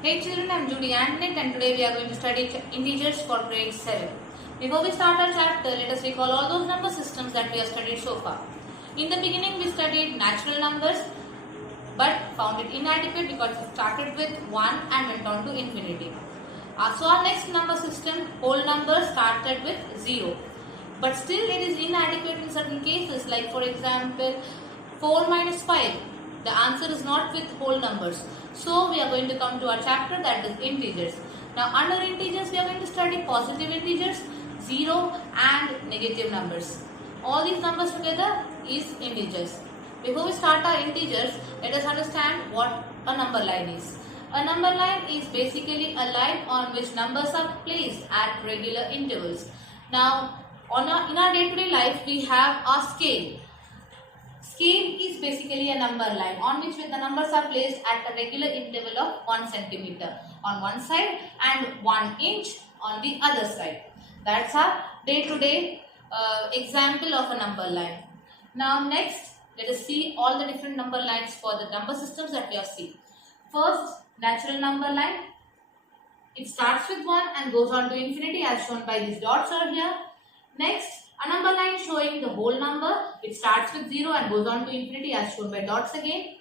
Hey children, I'm Judy Antoinette and today we are going to study integers for grade 7. Before we start our chapter, let us recall all those number systems that we have studied so far. In the beginning, we studied natural numbers but found it inadequate because it started with 1 and went on to infinity. So our next number system, whole numbers, started with 0. But still it is inadequate in certain cases, like for example 4 minus 5. The answer is not with whole numbers. So we are going to come to our chapter, that is integers. Now under integers we are going to study positive integers, 0 and negative numbers. All these numbers together is integers. Before we start our integers, let us understand what a number line is. A number line is basically a line on which numbers are placed at regular intervals. Now in our day-to-day life we have a scale. Scale is basically a number line on which the numbers are placed at a regular interval of 1 centimeter on one side and 1 inch on the other side. That's our day-to-day example of a number line. Now next, let us see all the different number lines for the number systems that we have seen. First, natural number line. It starts with 1 and goes on to infinity as shown by these dots are here. Next, a number line showing the whole number. It starts with 0 and goes on to infinity as shown by dots again.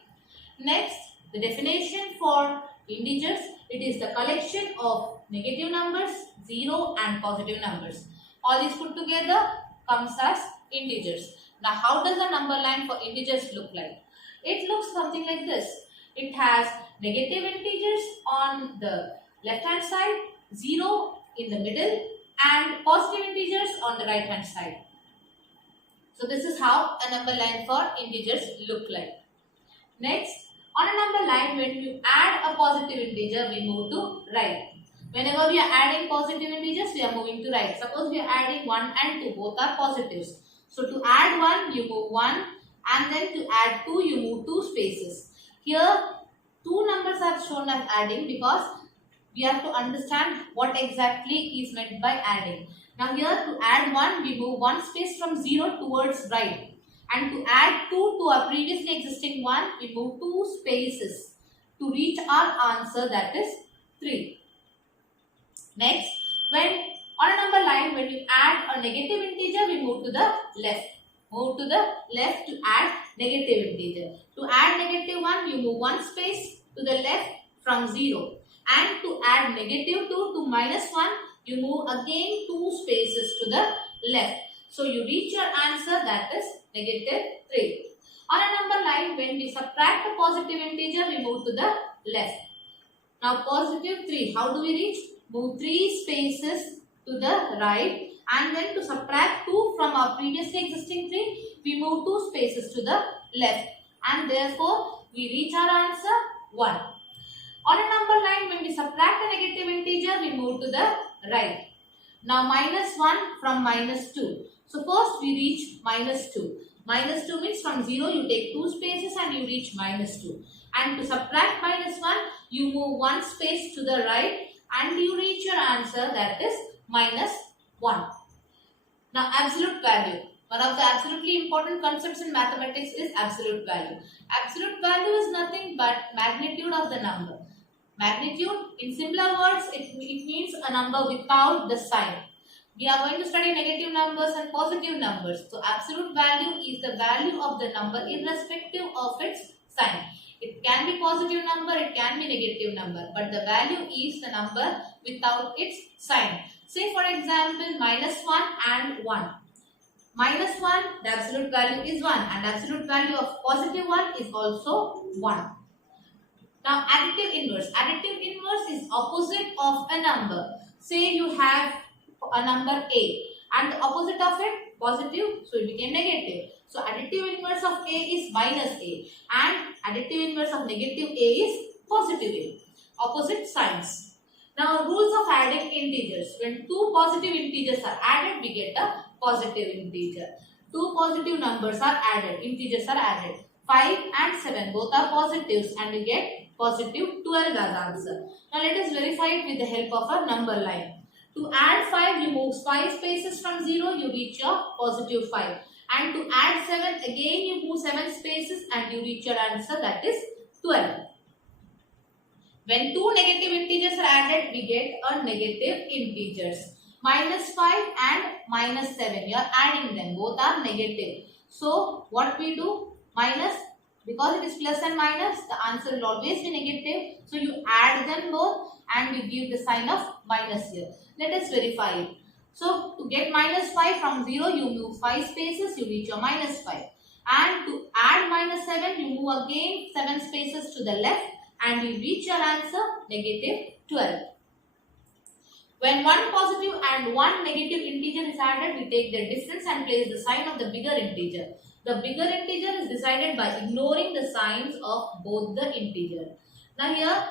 Next, the definition for integers. It is the collection of negative numbers, 0 and positive numbers. All these put together comes as integers. Now, how does a number line for integers look like? It looks something like this. It has negative integers on the left hand side, 0 in the middle and positive integers on the right hand side. So this is how a number line for integers look like. Next, on a number line, when you add a positive integer, we move to right. Whenever we are adding positive integers, we are moving to right. Suppose we are adding 1 and 2, both are positives. So to add 1, you move 1 and then to add 2, you move 2 spaces. Here, 2 numbers are shown as adding because we have to understand what exactly is meant by adding. Now here to add 1, we move 1 space from 0 towards right. And to add 2 to our previously existing 1, we move 2 spaces to reach our answer, that is 3. Next, on a number line, when you add a negative integer, we move to the left. Move to the left to add negative integer. To add negative 1, you move 1 space to the left from 0. And to add negative 2 to minus 1, you move again 2 spaces to the left. So you reach your answer, that is negative 3. On a number line, when we subtract a positive integer, we move to the left. Now positive 3, how do we reach? Move 3 spaces to the right, and then to subtract 2 from our previously existing 3, we move 2 spaces to the left, and therefore we reach our answer 1. On a number line, when we subtract a negative integer, we move to the right. Now minus 1 from minus 2. So first we reach minus 2. Minus 2 means from 0 you take 2 spaces and you reach minus 2. And to subtract minus 1, you move 1 space to the right and you reach your answer, that is minus 1. Now absolute value. One of the absolutely important concepts in mathematics is absolute value. Absolute value is nothing but magnitude of the number. Magnitude, in simpler words, it means a number without the sign. We are going to study negative numbers and positive numbers. So absolute value is the value of the number irrespective of its sign. It can be positive number, it can be negative number, but the value is the number without its sign. Say for example, minus 1 and 1. Minus 1, the absolute value is 1, and absolute value of positive 1 is also 1. Now additive inverse. Additive inverse is opposite of a number. Say you have a number A and the opposite of it positive, so it became negative. So additive inverse of A is minus A and additive inverse of negative A is positive A. Opposite signs. Now rules of adding integers. When 2 positive integers are added, we get a positive integer. 2 positive numbers are added, integers are added. 5 and 7 both are positives and we get positive 12 as answer. Now let us verify it with the help of a number line. To add 5, you move 5 spaces from 0, you reach your positive 5. And to add 7, again you move 7 spaces and you reach your answer, that is 12. When two negative integers are added, we get a negative integers. Minus 5 and minus 7. You are adding them. Both are negative. So what we do? Minus, because it is plus and minus, the answer will always be negative. So you add them both and you give the sign of minus here. Let us verify it. So to get minus 5 from 0, you move 5 spaces, you reach your minus 5. And to add minus 7, you move again 7 spaces to the left and you reach your answer negative 12. When one positive and one negative integer is added, we take their difference and place the sign of the bigger integer. The bigger integer is decided by ignoring the signs of both the integer. Now here,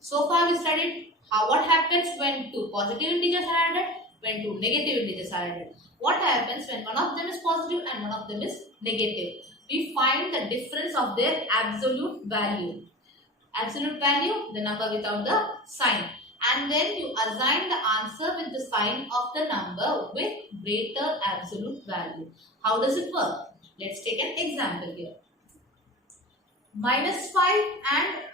so far we studied what happens when two positive integers are added, when two negative integers are added. What happens when one of them is positive and one of them is negative? We find the difference of their absolute value. Absolute value, the number without the sign. And then you assign the answer with the sign of the number with greater absolute value. How does it work? Let's take an example here. Minus 5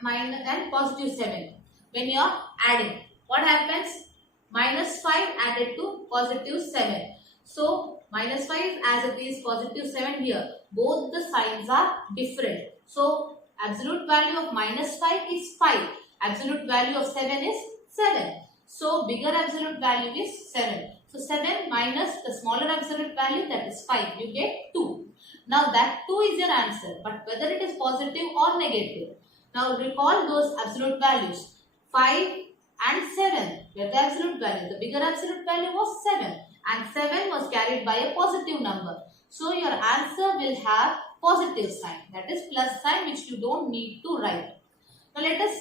and positive 7. When you are adding, what happens? Minus 5 added to positive 7. So minus 5 as it is positive 7 here. Both the signs are different. So absolute value of minus 5 is 5. Absolute value of 7 is 7. So bigger absolute value is 7. So 7 minus the smaller absolute value, that is 5. You get 2. Now that 2 is your answer. But whether it is positive or negative. Now recall those absolute values. 5 and 7 were the absolute value. The bigger absolute value was 7. And 7 was carried by a positive number. So your answer will have positive sign. That is plus sign, which you don't need to write. Now let us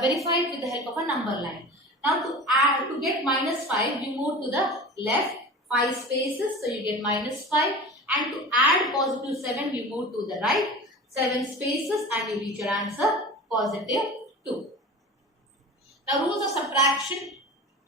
verify it with the help of a number line. Now to get minus 5, you move to the left 5 spaces. So you get minus 5. And to add positive 7, you move to the right 7 spaces and you reach your answer positive 2. Now rules of subtraction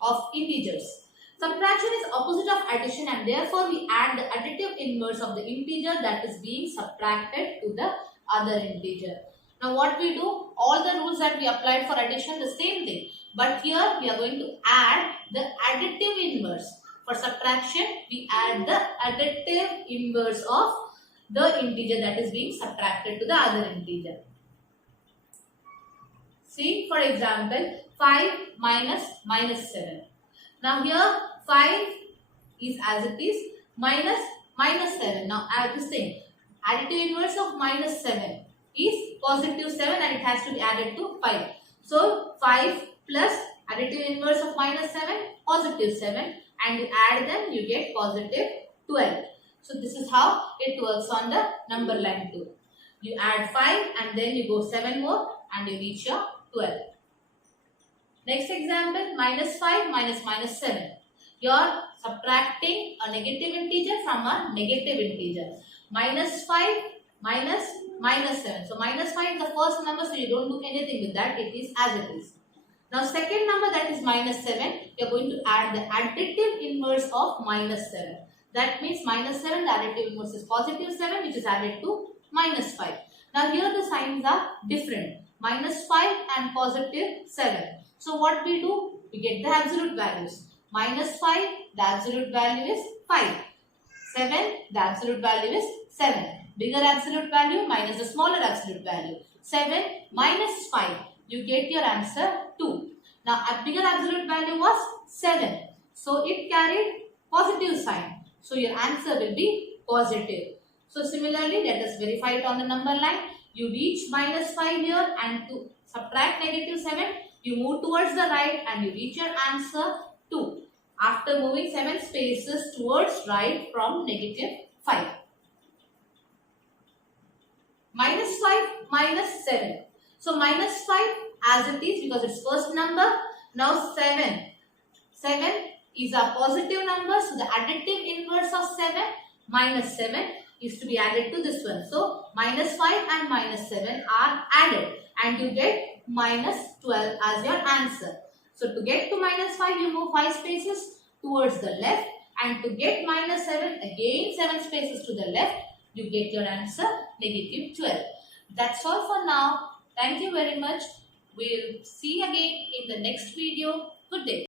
of integers. Subtraction is opposite of addition and therefore we add the additive inverse of the integer that is being subtracted to the other integer. Now what we do, all the rules that we applied for addition, the same thing. But here we are going to add the additive inverse. For subtraction, we add the additive inverse of the integer that is being subtracted to the other integer. See, for example, 5 minus minus 7. Now here 5 is as it is, minus minus 7. Now add the same. Additive inverse of minus 7 is positive 7 and it has to be added to 5. So 5 plus additive inverse of minus 7, positive 7, and you add them, you get positive 12. So this is how it works on the number line too. You add 5 and then you go 7 more and you reach your 12. Next example, minus 5 minus minus 7. You are subtracting a negative integer from a negative integer. Minus 5 minus minus 7. So minus 5 is the first number, so you don't do anything with that. It is as it is. Now second number, that is minus 7. You are going to add the additive inverse of minus 7. That means minus 7, the additive inverse is positive 7, which is added to minus 5. Now here the signs are different. Minus 5 and positive 7. So what we do? We get the absolute values. Minus 5, the absolute value is 5. 7, the absolute value is 7. Bigger absolute value minus the smaller absolute value. 7 minus 5. You get your answer 2. Now a bigger absolute value was 7. So it carried positive sign. So your answer will be positive. So similarly, let us verify it on the number line. You reach minus 5 here and to subtract negative 7, you move towards the right and you reach your answer 2. After moving 7 spaces towards right from negative 5. Minus 5 minus 7. So minus 5 as it is because it's first number. Now 7. 7 is a positive number. So the additive inverse of 7 minus 7 is to be added to this one. So minus 5 and minus 7 are added and you get minus 12 as your answer. So to get to minus 5, you move 5 spaces towards the left and to get minus 7, again 7 spaces to the left, you get your answer negative 12. That's all for now. Thank you very much. We'll see again in the next video. Good day.